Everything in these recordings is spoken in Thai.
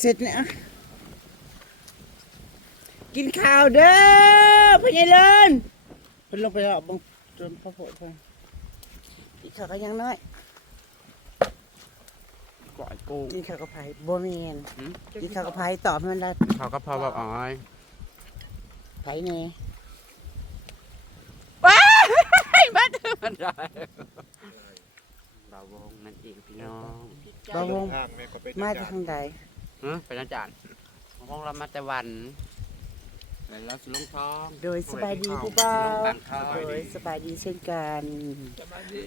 เสร็จเนี่ยกินข้าวเด้อพี่ใหญ่เลินเพิ่นลงไปแล้วบังจนพ่อโผล่เพิ่นกินข้าวกันยังน้อยก่อยกูกินข้าวกับไผ่บ่แม่นหืมกินข้าวกับไผ่ตอบให้มันได้เขาก็พอแบบอ๋อยไผ่แน่ไม่มาถึงมันได้เราวงนั่นเองพี่น้องบ่าวงทางแม่ก็เป็นมาจากทางใด เออเป็นอาจารย์ของเรามาแต่วันแล้วเราสุลงทองโดยสบายดีผู้บ่าวบางทองโดยสบายดีเช่นกัน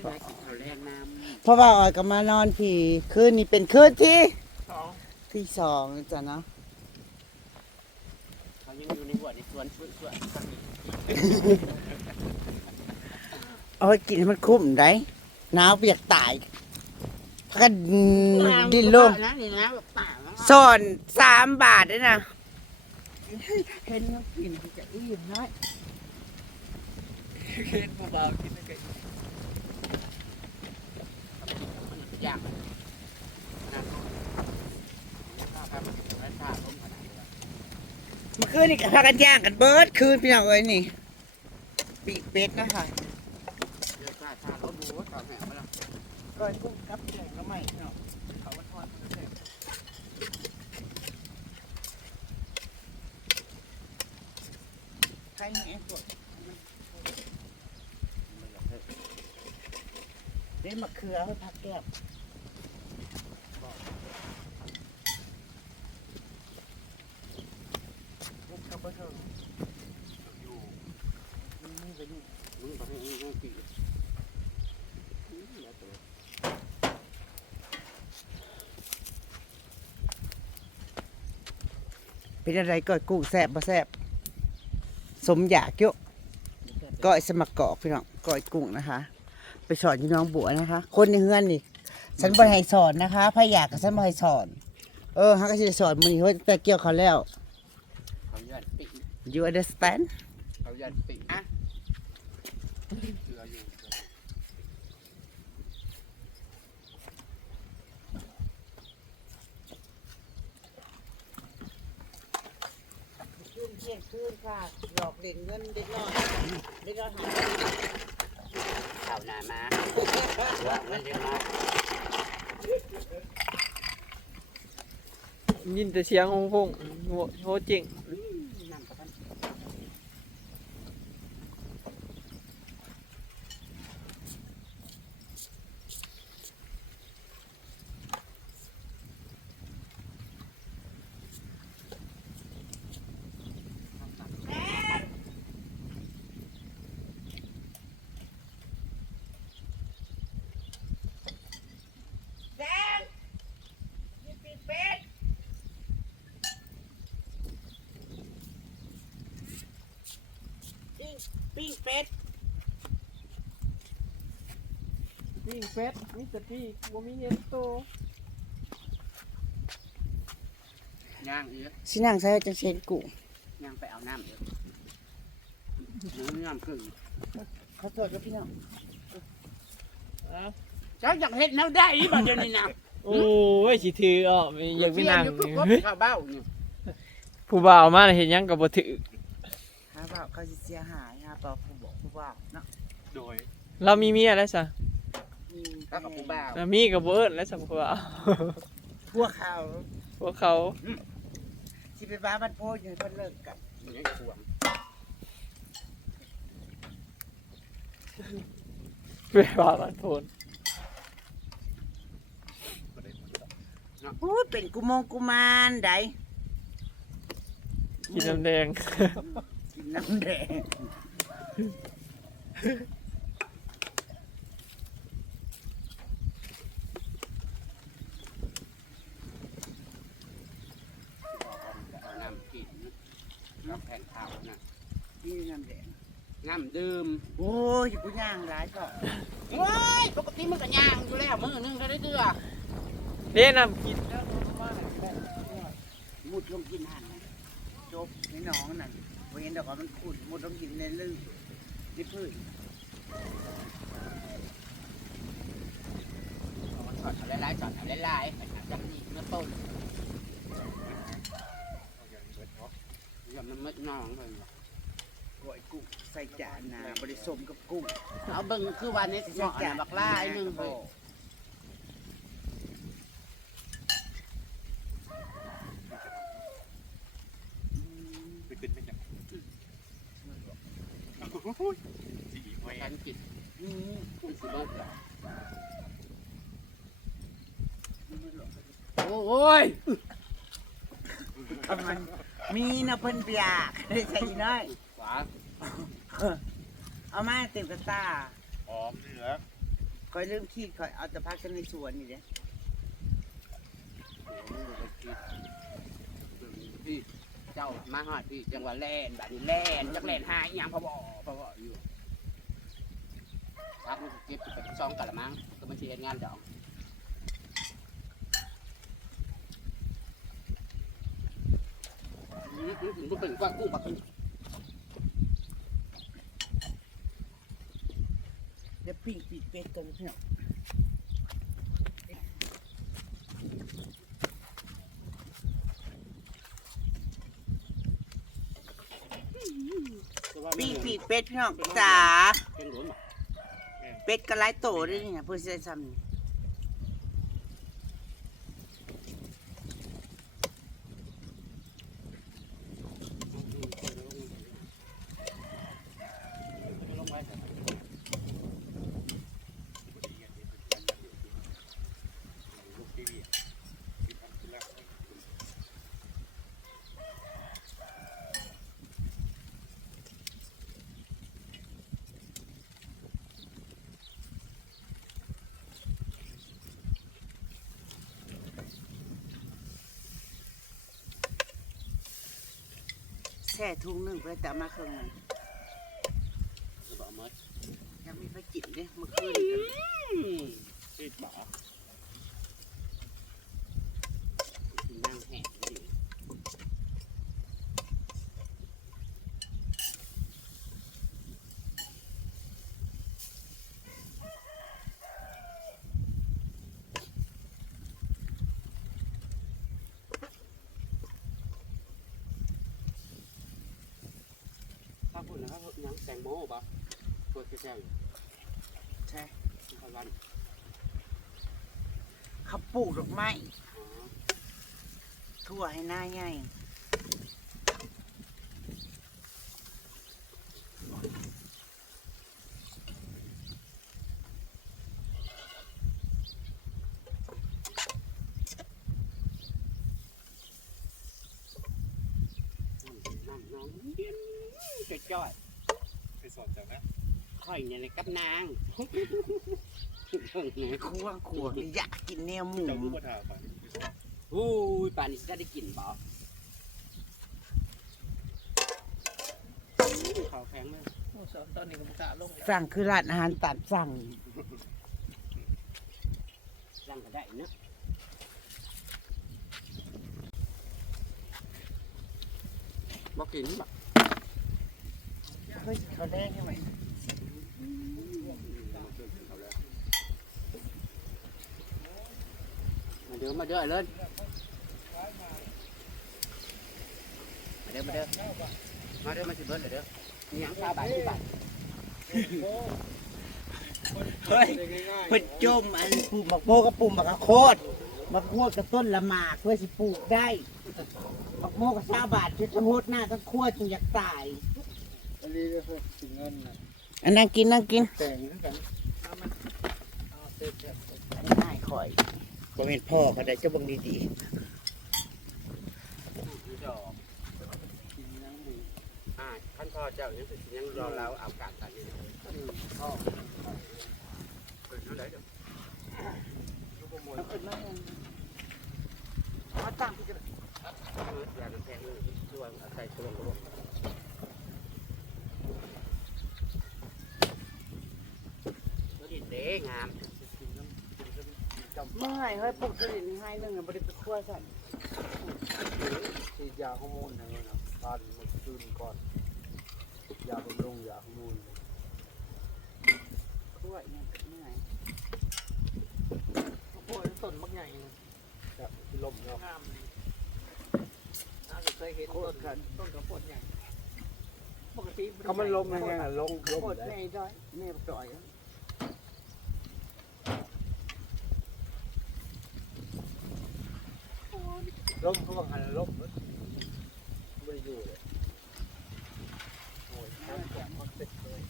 ได้กินข้าวแรกน้เพราะว่าออยก็มานอนพี่คืนนี้เป็นคืนที่ที่สองจ้ะเนาะำเขายังอยู่ในหัวในสวนสวนสวนข้างนี้เอาไปกินให้มันคุ้มได้หนาวเปียกตายพักกันดิ้นลงนะนี่นะแบบป่ามัน สอนสามบาทด้วยนะเห็นว่ากินจะอิ่มน้อยเห็นผู้บ่าวกินได้ไงอย่างนะครับครับร้านชาล้มขนาดนี้เมื่อคืนนี่ก็พากันย่างกันเบิดคืนพี่น้องเอ้ยนี่ปีกเป็ดนะคะเดี๋ยวชาชาล้มดูว่าต่อแม่มาแล้วก้อยกุ้งกับแกงละไม่เนาะเขามาทอดมันเสร็จใครมีไอ้พวกเล่นมะเขือให้พักแก้วลูกเขาไปเถอะนี่ไปนี่มึงบอกให้ให้ตีเป็นอะไรก้อยกุ้งแซ่บบ่แซ่บ สมอยากเยอะก้อยสมักกอกพี่น้องก้อยกุ้งนะคะ ไปสอนอยู่น้องบัวนะคะ คนในเฮือนนี่ฉันบ่ให้สอนนะคะพายากกับฉันบ่ให้สอน เออฮักก็สิสอนมื้อนี้เฮ้ยแต่เกี่ยวเขาแล้วเขายันปิ่ง you understand เขายันปิ่งอะเสืออยู่ ขึ้นเที่ยงคืนค่ะหลอกเล่นเงินเด็กน้อยเด็กน้อยหา ข่าวหนา มาว่ามันจะมายินแต่เสียงของพงโหโหจริง น้ำกระพัน แดงนี่ปีกเป็ด ปิ้งปิ้งเป็ดปิ้งเป็ดมีแต่ปีกบ่มีเห็นโตย่างอีกสินั่งใส่จังเชนกุ้งย่างไปเอาน้ำอีกเนื้อน้ำกึ่งขอโทษกับพี่น้องเจ้าอยากเห็นแนวได้บ่เดี๋ยวนี้นะโอ้ยสิถืออะอยากไปนั่งเสียอยู่คือกบนี่ข้าวเบ้านี่ผู้บ่าวมาเห็นหยังก็บ่ถือหาว่า เขาสิเสียหายหาเปล่าผู้บอกผู้ว่าเนาะโดยเรามีเมียแล้วซะอืมแล้วกับผู้บ่าวแล้วมีก็บ่เอิ้นแล้วซะผู้บ่าวพวกเขาพวกเขาสิไปบ้าบ้านโพดอยู่เพิ่นเลิกกันมันยังขวงไปว่าบ้านโพนโอ้ยเป็นกุมงกุมารไดกินน้ำแดง กินน้ำแดงน้ำกินน้ำแผ่นขาวนะกินน้ำแดงน้ำดื่มโอ้ยกูย่างหลายก็โอ้ยปกติมันก็ย่างอยู่แล้วมือนึงก็ได้เดือเด้น้ำกินมุดลงกินหันนะจบในหนองนั่น เว้นแต่ก่อมันขุดมดต้องกินในเรื่อนที่พืชมันสอดเขายล่ๆสอดเขายล่ๆไปทำจำนี่เมื่อต้นอย่างมันมัน้องเลยก้อยกุ้งใส่จานนาบริสมกับกุ้งเอาเบิ่งคือวันนี้สิเหมบักล่าไอ้หนึ่งเลย สีไว้ฉันกินอืมมันสิเบิดแล้วโอ้ยเอามันมีนะเพิ่นเปียกได้ใส่อีน้อยขวาเอามาเต็มกระตาหอมเหลือคอยเริ่มคิดคอยเอาแต่พักกันในสวนนี่เด้พี่ เจ้ามาฮอดพี่จังหวะแล่นแบบนี้แล่นจักแล่นหายยังพะบ่พะบ่อยู่พักมันเก็บไปซองกะละมังก็มันสิเฮ็ดงานดอกอืมอืมมันเป็นกว้างกุ้งบักเป็นเดี๋ยวปิ้งปีกเป็ดกันพี่น้อง ปีกปีก เป็ดพี่น้องจ๋าเป็นหลวมอะเป็ดกระไรโตด้วยนี่นะเพื่อจะได้ซ้ำนี่ ลงไว้ ลูกทีวีที่ทำขึ้นแล้ว แช่ทุ่งหนึ่งไปแต่เอามาเครื่องหนึงจะบอกมดยังมีไปจิบเด้เมื่อคืนกันซีดหมานั่งแห้งอยู่ ถ้าพูดนะครับ ยังแตงโมป่ะตัวแซ่บใช่ๆที่เขาวันเขาปลูกดอกไม้อ๋อทั่วให้หน้าใหญ่ น้ำน้องเย็นจ้อย ไปสอนจากนะๆค่อยเนี่ยเลยกับนางคั่วขัวนี่อยากกินแนวหมูเจ้ารู้ว่าทางไปโอ้ยป่านนี้จะได้กินบ่ข้าวแข็งเลยโอ้สอนตอนนี้ก็บ่กล้าลงแล้วสั่งคือร้านอาหารตามสั่งสั่งก็ได้เนอะบ่กินบ่ เฮ้ยเขาแดงใช่ไหมมาเด้อมาเด้อเลิศมาเด้อมาเด้อมาเด้อมาสิเบิดเลยเด้อมีหยังข้าวบาทที่บาทเฮ้ยง่ายเพิ่นจมอันปลูกมะโพกับปลูกมะกะโคดมะโคดกับต้นละหมากเพื่อสิปลูกได้มะโพกับชาวบาทจะจะโหดหน้าต้องคั่วจนอยากตายๆอั นนี้ก็คือสิเงินน่ะอันนั้นกินนั่งกินแต่งคือกันเอามันเอาเสร็จแล้วง่ายคอยบ่เห็นพ่อเขาได้จะเบังดีดอกกินยังหมูอ่าขั้นพ่อเจ้ายังสิยังรอเราเอากาศกันอยู่อืมพ่อเปิดเท่าไหร่เด้อลูกบ่หมดๆเอาขึ้นมาเองเอาตั้งพี่จะเอออยากจะแพงเลยช่วยเอาใส่ตัวลงตัวลงตัวนี้เด้งาม กินน้ำกินน้ำจำเมื่อยเฮ้ยปลูกสลิดนี่ให้นึงอะบ่ได้ไปคั่วสั่นฉีดยาฮอร์โมนให้มันนะทานมันคืนก่อนยาบำรุงยาฮอร์โมนคั่วเนี่ยเมื่อยโอ้โหต้นมักใหญ่นะแบบที่ลมเนาะงามดีน่าจะเคยเห็นต้นกันต้นกระโพดใหญ่ปกติเขามันลมยังไงอะลงลมโคตรได้แม่ด้อยแม่จ่อย ล้มเขาบอกหันล้มไม่ได้อยู่เลยโอ้ยน้ำแข็งมันติดเลย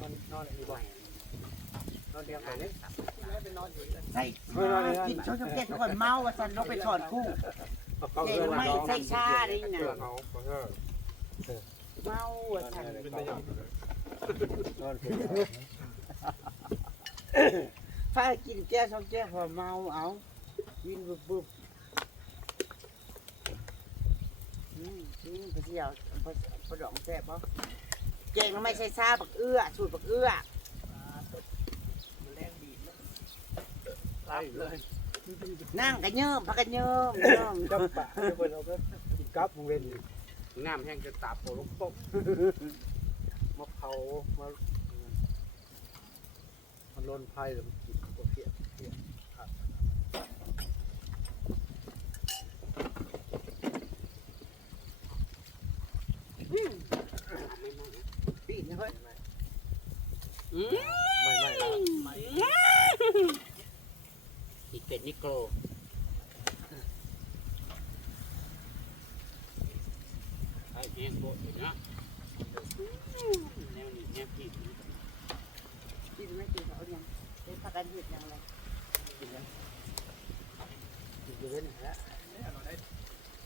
นอนนอนอยู่บ่อยนอนเตียงไปเลยใส่กินชอบชอบแก่ก่อนเมาว่าสันลงไปถอนคู่เขาเอื้อนน้องใส่ชาได้งนเขาเขาเอื้อนเมาว่าสัน นอนเตียงถ้ากินแก้ชอบแก้พอเมาเอาวินบึบบึบอืมกินไปเที่ยวพอพอดองแซ่บปะแกงไม่ใช่ซาบักเอื้อสูตรบักเอื้อแรงบีบไล่เลยนั่งกันเยิ่มพักกันเยิ่มเยิ่มจับปะให้คนเอาไปกินกับวงเวียนน้ำแห้งจะตาโปลงปก มาเผามามันลนไพ่หรือมันกินตัวเพี้ยเพี้ยครับปีนเฮ้ยอืมไม่ไม่ละอีกเป็ดนิโกรไอ้แห้งโบดอยู่นะแนวนี้แนวพี่ กิน ไม่กินเขาอย่างเป็นพักกันเห็ดอย่างไรกินอยู่เล่นแล้ว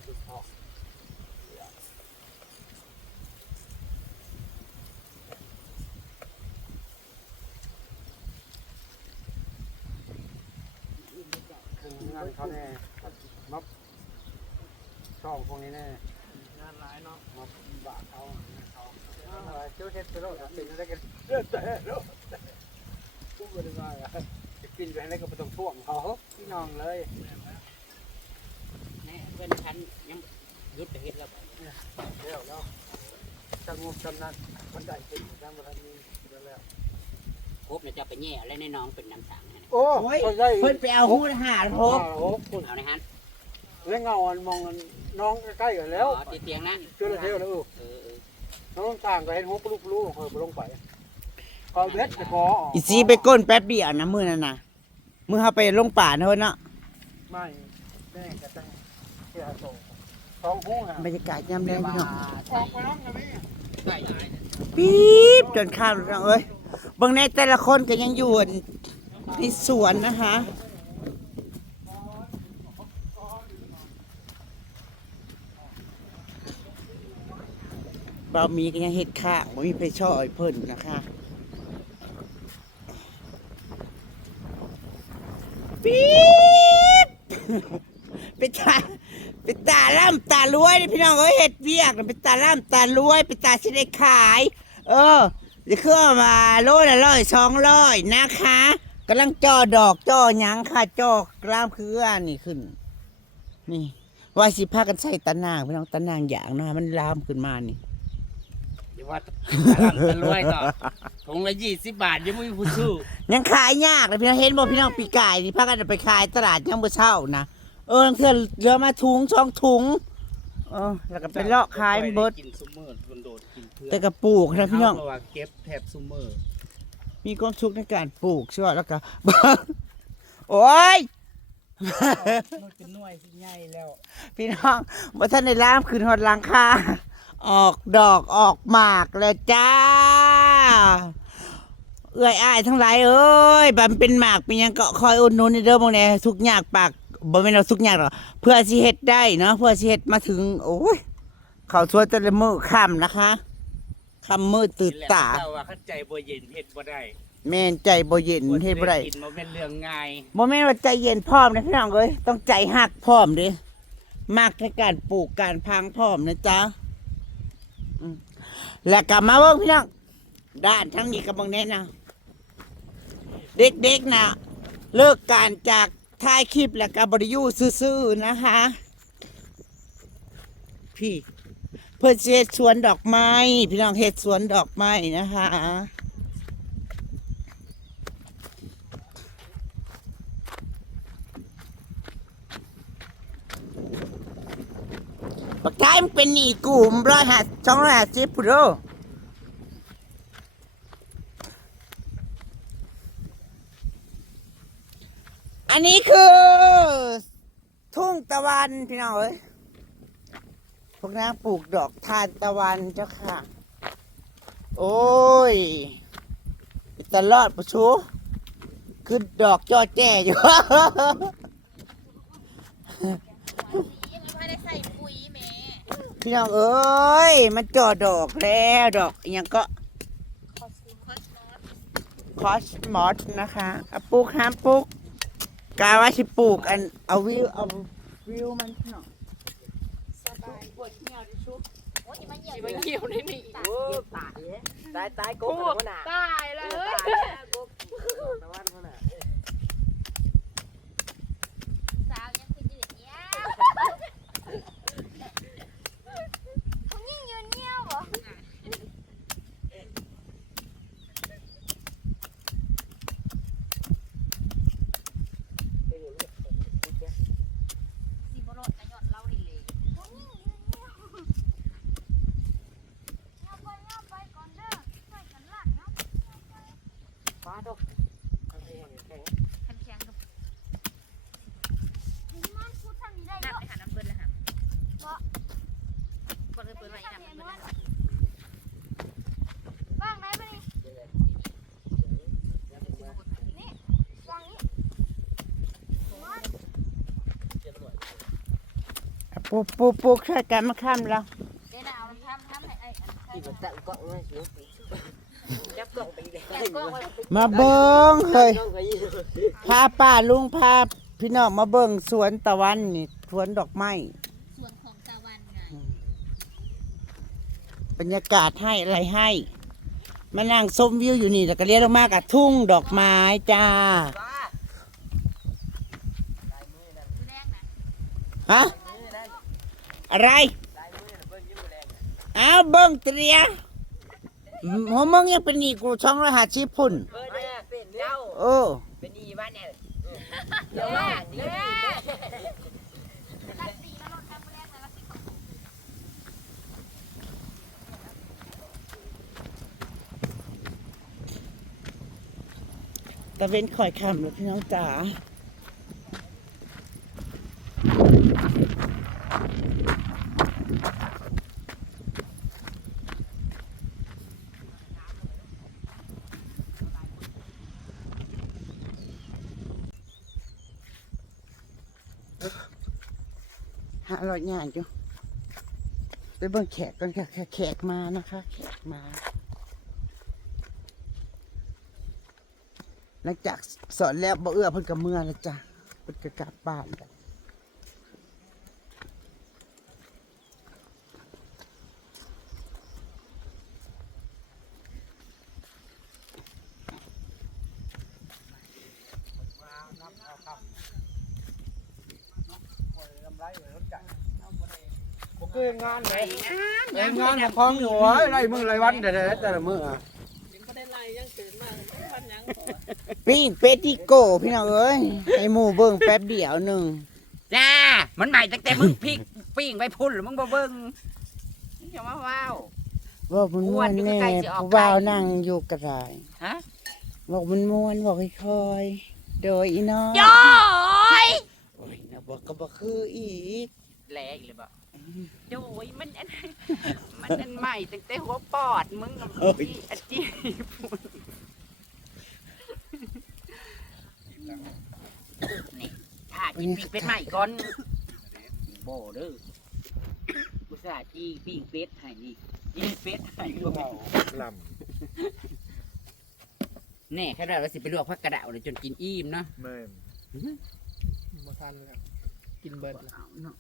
จุดออกงานเขาแน่มับช่องพวกนี้แน่งานหลายเนาะมาบาเขาเขาเจ้าเฮ็ดไปโลดเป็นอะไรกันเลือดแต่โลด พูดไปเลยว่าจะกินไปอะไรก็ไม่ต้องท่วมเขาพี่น้องเลยแน่เพื่อนฉันยังยุดไปเฮ็ดแล้วบ่เดี๋ยวแล้วจะงบจำนั้นมันได้กินจำมันมีแล้วครบเนี่ยจะไปแย่อะไรในน้องเป็นน้ำสังโอ้ได้เพิ่อนไปเอาหูหาโพโอ้โหคุณเอาในฮันเล่นเงาอันมองน้องใกล้ๆกันแล้วอ๋อตีเตียงนั่นเชื่อเที่ยวแล้วเออน้องต่างก็เห็นหัวปลุกปลุกเคยไปลงไป ก็เบ็ดจะขออีซีไปก้นแป๊บเดียวนะมื้อนั้นน่ะมื้อเฮาไปลงป่าเนาะเนาะไม่แม่ก็ตั้งเที่ยวโตสองหูอะบรรยากาศยามแลงพี่น้องออกไปน้องนะพี่ใส่ปี๊บจนข้ามพี่น้องเอ้ยเบิ่งในแต่ละคนก็ยังอยู่ที่สวนนะคะบ่าวมีก็ยังเฮ็ดข้างบ่มีไปช่อยเพิ่นนะคะ ปี๊บเป็นตาเป็นตาล่ำตารวยนี่พี่น้องเอ้ยเห็ดเวียกน่ะเป็นตาล่ำตารวยเป็นตาชิได้ขาย เออจะเครื่องมาโลละร้อยสองร้อยนะคะกำลังจ่อดอกจ่อหยังค่ะจ่อกล้ามคืออันนี่ขึ้น นี่ว่าสิพากันใส่ตะนางพี่น้องตะนางอย่างนะคะมันลามขึ้นมานี่ ดี๋ยวว่าตลาดตะลวยต่อถุงละยี่สิบบาทยังไม่มีผู้ซื้อยังขายยากเลยพี่น้องเห็นบ่พี่น้องปีกายนี่พากันไปขายตลาดยังบ่เช่านะเออเพื่อนเหลือมาถุงช่องถุงเออแล้วก็ไปเลาะขายเบิดกินซุมเมอร์โดดๆกินเพื่อแต่กระปลูกนะพี่น้องเพราะว่าเก็บแถบซุมเมอร์มีความสุขในการปลูกใช่ไหมแล้วก็โอ้ยมันเป็นหน่วยที่ใหญ่แล้ว พี่น้องว่าท่านในร่ามคืนหอดหลังคา ออกดอกออกหมากแล้วจ้า เอื้อยอ้ายทั้งหลายเอ้ยบันเป็นหมากเป็นหยังก็คอยอุดหนุนในเด้อบางแน่ทุกอยากปากบ่แม่นเราทุกอยากหรอกเพื่อสิเฮ็ดได้เนาะเพื่อสิเฮ็ดมาถึง โอ้ยเขาวสวยแต่ละมื้อค่ำนะคะค่ำมืดตื่นตาเจ้าว่าเข้าใจบ่เย็นเฮ็ดบ่ได้แม่นใจบ่เย็นเฮ็ดบ่ได้ กินบ่เป็นเรื่องง่ายโมเมนต์ว่าใจเย็นพร้อมนะพี่น้องเอ้ยต้องใจหักพร้อมดิมากในการปลูกการพังพร้อมนะจ๊ะอืม และกลับมาเบิ่งพี่น้องด้านทั้งนี้กับบางแน่นะเด็กๆนะเลิกการจากท้ายคลิปและกับบริยูซื่อๆนะคะ พี่เพื่อเฮ็ดสวนดอกไม้ พี่น้องเฮ็ดสวนดอกไม้นะคะ บักท้ายมัน เป็นหนี้กูมร้อยห้าสองร้อยห้าสิบพุโรอันนี้คือ ทุ่งตะวันพี่น้องเอ้ยพวกนางปลูกดอกทานตะวันเจ้าค่ะ โอ้ยตลอดประชูคือดอกจอแจ้อยู่ ยังไม่ได้ใส่ปุ๋ยแม่ พี่น้องเอ้ย มันจ่อดอกแล้วดอกอหยังก็คอสคอสนอตคอสมอสนะคะเอาปลูกห้ามปลูกกาว่าสิปลูกอันเอาวิวเอาวิวมันพี่น้องสบายปวดเหี่ยวดิชุบโอ้ยมันเหยียบไปเกี่ยวในนี่ตาโอ้ตายตายตายกบกันวะน่ะตายเลยตายกบตะวันวะน่ะ สาวยังคือยืนเนี้ยเขายิ่งยืนเนี้ยบ่ สีบรดกระหย่อนเล่าดีเลยเขายิ่งยืนเนี้ยเงี้ยไปเงี้ยไปก่อนเด้อช่วยกันลากเนาะ ฟ้าดอก แข็งแข็งกับเห็นมันพูดทำนี้ได้ น้ำ เยอะ ไปหาน้ำเปิ้ลเลยค่ะ บ่ เปิ้ลเปิ้ลไว้น้ำเปิ้ลเลย บ้างไหนไปนี่นี่วางนี้ เอา ปลูกปลูกปลูกช่วยกันมาข้ามแล้วเดี๋ยวนะเอาทำทำให้ไอ้อันที่มันตั้งกล้องไว้สิจับกล้องไปเลยแกะกล้องไว้มาเบิ้งเฮ้ยกล้องไปพาป้าลุงพาพี่น้องมาเบิ้งสวนตะวันนี่สวนดอกไม้ส่วนของตะวันไงบรรยากาศให้อะไรให้ มานั่งชมวิวอยู่นี่แล้วก็เลี้ยวลงมากับทุ่งดอกไม้จ้าฟ้าคือแดงนะฮะ อะไรลายมือน่ะเปิ้ลยิ้มแรงอ้าวเบิ้งเตรียหัวมึงยังเป็นอีกกูช่องรหัสชิพุ่นเปิ้ลเนี่ยเป็นเจ้าโอ้เป็นอีบ้านเนี่ยเด้เด้รักสีมาลดทำแรงเลยรักสีของตะเว้นคอยคำแล้วพี่น้องจ๋า อร่อยงานอยู่ไปเบิ่งแขกกันค่ะแขกมานะคะ แขกมา หลังจากสอนแล้วบ่เอื้อเพิ่นกับเมื่อแล้วจ้ะเพิ่นก็กลับบ้านแล้ว ผมก็งานไหนงานของของอยู่ไว้ไรมือไรวันแต่ละแต่ละมืออะปิ้งเป็ดที่โกพี่น้องเอ้ยให้หมูเบิ่งแป๊บเดียวหนึ่งจ้า มันใหม่ตั้งแต่มึงพิกปิ้งไว้พุ่นหรือมึงบ่เบิ่งมึงอย่ามาว้าวว่ามันม่วนแน่อ้วนอยู่ใกล้ๆสิออกผู้บ่าวนั่งอยู่กระไรฮะบอกมันม่วนบอกค่อยๆโดยอีน้องย้อยโอ้ยนะบอกก็บ่คืออีกแหลอีกเลยบ่ โดยมันอันมันอันใหม่ตั้งแต่หัวปอดมึงกับที่อันที่พุ่นนี่ถ้ากินปิ้งเป็ดใหม่ก่อนโบเด้ออุตส่าห์จี้ปิ้งเป็ดให้นี่จี้เป็ดให้บ่แม่นลแน่แค่ได้ว่าสิไปลวกผักกระเดาเลยจนกินอิ่มเนาะำแม่นมาทันแล้วกินเบิร์ดแล้ว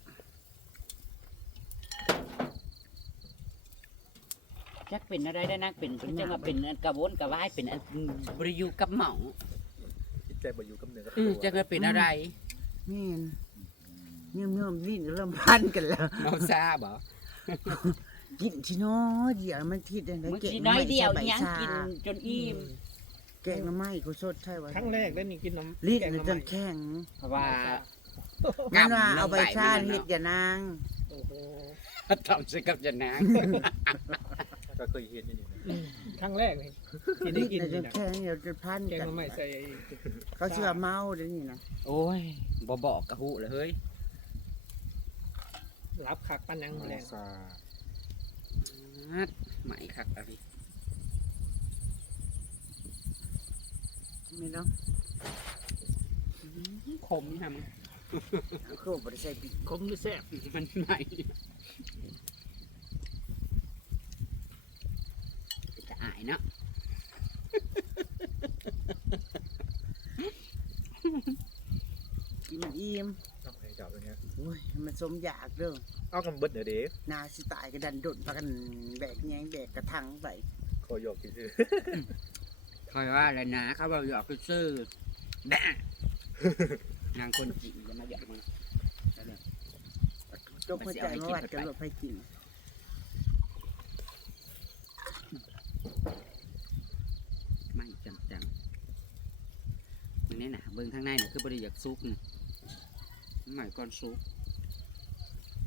จักเป็นอะไรได้นักเป็นเป็นจังว่าเป็นอันกระวนกระวายเป็นอันบริยูกับเหมาจิตใจบ่อยู่กับเนื้อกับอืตัอวจังว่าเป็นอะไรแม่นเนิ่มเนิ่มๆลิ้นเริ่มพันกันแล้วเมาซาบ่ กินชิน้อยเดี๋ยวมันทิดได้มึงเก่งกินน้อยเดียวใส่ใบยังชากินจนอิ่มแกงหน้ำไม้กูสดใช่ไหมครั้งแรกได้นี่กินน้ำลิ้นแกงน่ะหจน่อไม้นแข็งเพราะว่านั่นว่าำเอาใบชาลงไปเฮ็ดอย่านางบโอ้โห ทำใส่กับจะนางก็เคยเห็นอยู่นี่นะครั้งแรกเลยกินได้กินเดี๋นี่ยวนะแค่เดี๋ยวจะพันแกงกัน มาใหม่ใส่เขาเชื่อเมาเดี๋ยวนี้นะโอ้ยบ่บอกกะหูเลยเฮ้ยรับคักปั้นยังแรงซานัดใหม่คักอะพี่ไม่ต้องคมนี่ฮะมึงเอาเข้าบริษัทปีคมหรือแซ่บมันใหม่จะอาย เนาะกินมันอิ่มต้องให้จับอย่างเงี้ยโอ้ยมันสมอยากเด้อเอากันเบิดเดี๋ยวเด้นาสิตายก็ดันดนปากันแบกแยงแบกกระทังไปขอหยอกซื่อคอยว่าอะไรนะเขาบอกหยอกคือซื่อแบะนางคนจีนจะมาหยอกมึงจกหัวใจมาวัดกันรถไฟกิน ไม่จำจังมันนี่นะเบิ่งทางในน่ะคือบริอยากซุกนี่ใหม่ก่อนซุก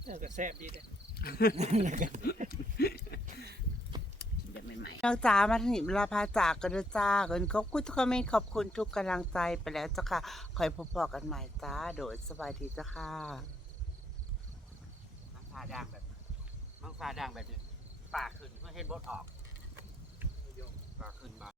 น่าจะแซ่บดีเลยจะใหม่นอกจากมาถึงเวลาพาจากกันด้วยจ้ากันขอบคุณทุกคอมเมนต์ขอบคุณทุกกำลังใจไปแล้วจ้าค่ะคอยพบๆกันใหม่จ้า โดยสบายดีจ้าค่ะๆมังฟ้าด่างแบบมังฟ้าด่างแบบนี้ป่าขึ้นเพื่อให้บดออก ป่าขึ้นบา